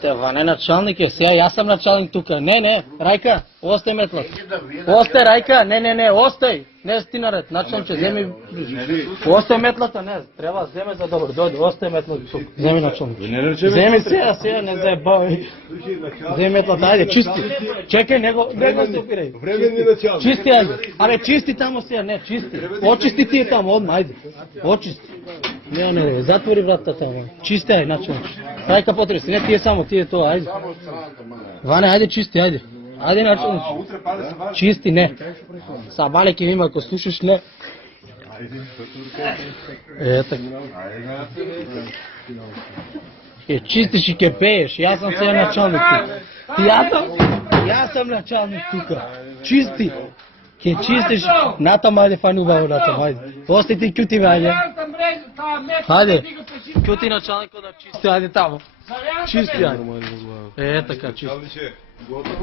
Те, Ване началник е, сега аз съм началник тук. Не, Райка, остай метлът. Остай, Райка, не, остай. Не си ти наред, началниче, вземи... Остай метлата, не, трябва да вземе за добър, дойде, остай метлата тук. Вземи началник. Вземи сега, не заебавай. Вземи метлата, айде, чисти. Чекай, него се опирай. Временни началник. Чисти, айде. Абе, чисти тамо сега, не, чисти. Очисти ти там, одма, айде. Очисти. Не, затвори вратата там. Чисти, айде, началниче. Райка потреси, не тие само, тие това, айде. Ване, айде чисти, айде. Айде началниче. Чисти, не. Сабале ке има, ако слушаш, не. Така. Чистиш и ке пееш, аз съм сега началник тук. Аз съм началник тук. Чисти. Ке чистиш, натам, айде, фани убаво, натам, айде. Остай ти кюти, бе, айде. Хайде, кюти началника да чисти, айде там. Чисти, айде. Така, чисти.